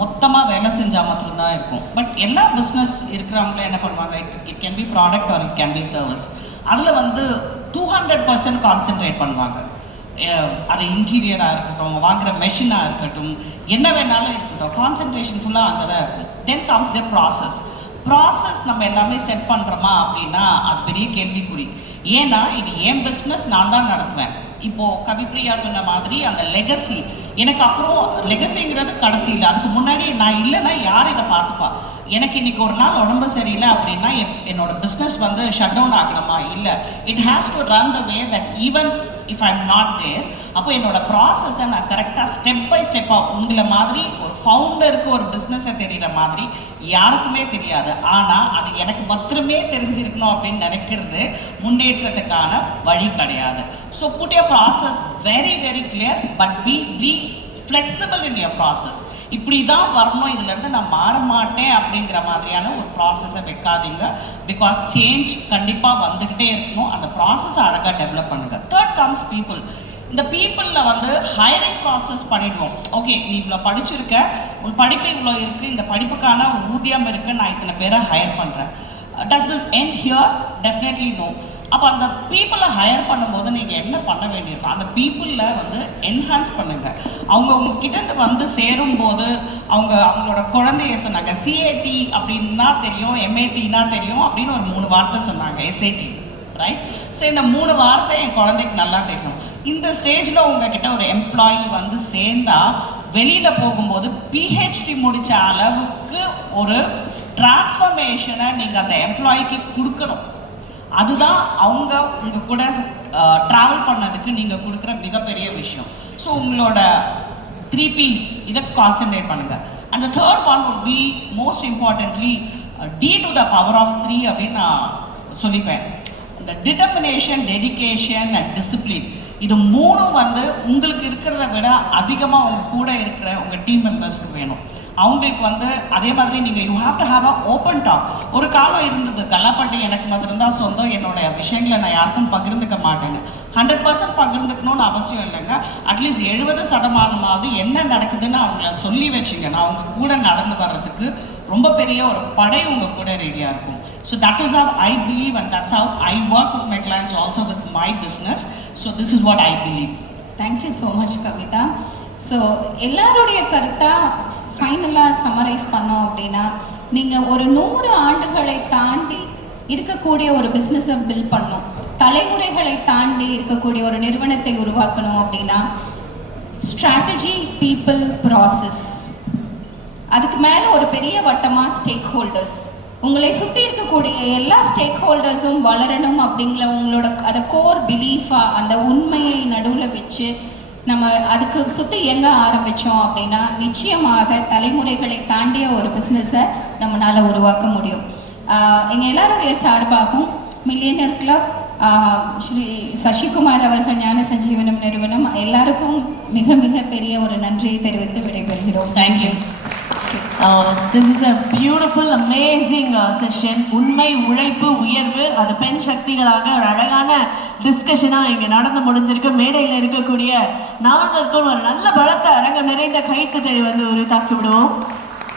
மொத்தமாக வேலை செஞ்சால் மட்டும்தான் இருக்கும். பட் எல்லா பிஸ்னஸ் இருக்கிறவங்களே என்ன பண்ணுவாங்க, it can be product or it can be service. அதில் வந்து 200% கான்சென்ட்ரேட் பண்ணுவாங்க. அது இன்டீரியராக இருக்கட்டும், வாங்குகிற மெஷினாக இருக்கட்டும், என்ன வேணாலும் இருக்கட்டும், கான்சென்ட்ரேஷன் ஃபுல்லாக அங்கே தான் இருக்கும். தென் கம்ஸ் எ ப்ராசஸ் நம்ம எல்லாமே செட் பண்ணுறோமா அப்படின்னா அது பெரிய கேள்விக்குறி. ஏன்னா இது என் பிஸ்னஸ், நான் தான் நடத்துவேன். இப்போது கவிப்ரியா சொன்ன மாதிரி அந்த லெகசி, எனக்கு அப்புறம் லெகசிங்கிறது கடைசியில், அதுக்கு முன்னாடி நான் இல்லைன்னா யார் இதை பார்த்துப்பா. எனக்கு இன்றைக்கி ஒரு நாள் உடம்பு சரியில்லை அப்படின்னா என்னோட பிஸ்னஸ் வந்து ஷட் டவுன் ஆகணுமா? இல்லை, it has to run the way that even if I am not there. அப்போ என்னோட ப்ராசஸை நான் கரெக்டாக ஸ்டெப் பை ஸ்டெப்பாக உங்களை மாதிரி ஒரு ஃபவுண்டருக்கு ஒரு பிஸ்னஸை தெரிகிற மாதிரி யாருக்குமே தெரியாது. ஆனால் அது எனக்கு மாத்திரமே தெரிஞ்சிருக்கணும் அப்படின்னு நினைக்கிறது முன்னேற்றத்துக்கான வழி கிடையாது. So put your process very very clear, but be flexible in your process. இப்படி தான் வரணும், இதுலேருந்து நான் மாற மாட்டேன் அப்படிங்கிற மாதிரியான ஒரு ப்ராசஸை வைக்காதீங்க. பிகாஸ் சேஞ்ச் கண்டிப்பாக வந்துக்கிட்டே இருக்கணும். அந்த ப்ராசஸை அழகாக டெவலப் பண்ணுங்கள். Third comes people. இந்த பீப்புளில் வந்து ஹையரிங் ப்ராசஸ் பண்ணிவிடுவோம். ஓகே, நீ இவ்வளோ படிச்சிருக்க, உன் படிப்பு இவ்வளோ இருக்குது, இந்த படிப்புக்கான ஊதியம் இருக்குது, நான் இத்தனை பேரை ஹையர் பண்ணுறேன். Does this end here? Definitely no. அப்போ அந்த பீப்புளை ஹையர் பண்ணும்போது நீங்கள் என்ன பண்ண வேண்டியிருக்கும், அந்த பீப்புளில் வந்து என்ஹான்ஸ் பண்ணுங்கள். அவங்க உங்ககிட்ட வந்து சேரும்போது அவங்களோட குழந்தைய சொன்னாங்க, சிஏடி அப்படின்னா தெரியும், எம்ஏடினா தெரியும் அப்படின்னு ஒரு 3 வார்த்தை சொன்னாங்க, எஸ்ஏடி, ரைட்? ஸோ இந்த 3 வார்த்தை என் குழந்தைக்கு நல்லா தெரியும். இந்த ஸ்டேஜில் உங்ககிட்ட ஒரு எம்ப்ளாயி வந்து சேர்ந்தா வெளியில் போகும்போது பிஹெச்டி முடித்த அளவுக்கு ஒரு டிரான்ஸ்ஃபர்மேஷனை நீங்கள் அந்த எம்ப்ளாயிக்கு கொடுக்கணும். அதுதான் அவங்க உங்கள் கூட ட்ராவல் பண்ணதுக்கு நீங்கள் கொடுக்குற மிகப்பெரிய விஷயம். ஸோ உங்களோட 3 P's இதை கான்சென்ட்ரேட் பண்ணுங்கள். And the third one would be most importantly D to the power of 3 அப்படின்னு நான் சொல்லிப்பேன். இந்த டிட்டர்மினேஷன், டெடிகேஷன் அண்ட் டிசிப்ளின், இது 3 வந்து உங்களுக்கு இருக்கிறத விட அதிகமாக உங்கள் கூட இருக்கிற உங்கள் டீம் மெம்பர்ஸ்க்கு வேணும். அவங்களுக்கு வந்து அதே மாதிரி நீங்கள் you have to have a open talk. ஒரு காலம் இருந்தது, கல்லாப்பட்டி எனக்கு மாதிரி தான் சொந்தம், என்னோட விஷயங்களை நான் யாருக்கும் பகிர்ந்துக்க மாட்டேன்னு. 100% பகிர்ந்துக்கணும்னு அவசியம் இல்லைங்க. அட்லீஸ்ட் 70% என்ன நடக்குதுன்னு அவங்கள சொல்லி வச்சிங்கன்னா அவங்க கூட நடந்து வர்றதுக்கு ரொம்ப பெரிய ஒரு படை உங்கள் கூட ரெடியாக இருக்கும். So that is how I believe and that's how I work with my clients, also with my business. So this is what I believe. Thank you so much Kavitha. So எல்லாருடைய கருத்தாக ஃபைனலாக சம்மரைஸ் பண்ணோம் அப்படின்னா, நீங்கள் ஒரு 100 ஆண்டுகளை தாண்டி இருக்கக்கூடிய ஒரு பிஸ்னஸை பில்ட் பண்ணணும், தலைமுறைகளை தாண்டி இருக்கக்கூடிய ஒரு நிறுவனத்தை உருவாக்கணும் அப்படின்னா ஸ்ட்ராட்டஜி, பீப்புள், ப்ராசஸ், அதுக்கு மேலே ஒரு பெரிய வட்டமாக ஸ்டேக் ஹோல்டர்ஸ், உங்களை சுற்றி இருக்கக்கூடிய எல்லா ஸ்டேக் ஹோல்டர்ஸும் வளரணும் அப்படிங்கிற உங்களோட அதை கோர் பிலீஃபாக அந்த உண்மையை நடுவில் வச்சு நம்ம அதுக்கு சுற்றி இயங்க ஆரம்பித்தோம் அப்படின்னா நிச்சயமாக தலைமுறைகளை தாண்டிய ஒரு பிஸ்னஸை நம்மளால் உருவாக்க முடியும். எங்கள் எல்லாருடைய சார்பாகவும் மில்லியனர் கிளப், ஸ்ரீ சசிகுமார் அவர்கள், ஞான சஞ்சீவனம் நிறுவனம் எல்லாருக்கும் மிக மிக பெரிய ஒரு நன்றியை தெரிவித்து விடைபெறுகிறோம். Thank you. This is a beautiful, amazing session. உண்மை, உழைப்பு, உயர்வு, அது பெண் சக்திகளாக ஒரு அழகான டிஸ்கஷனாக இங்கே நடந்து முடிஞ்சிருக்கு. மேடையில் இருக்கக்கூடிய நாவல்களுக்கும் ஒரு நல்ல பலத்த அரங்கம் நிறைந்த கைத்தட்டை வந்து ஒரு தாக்கி விடுவோம்.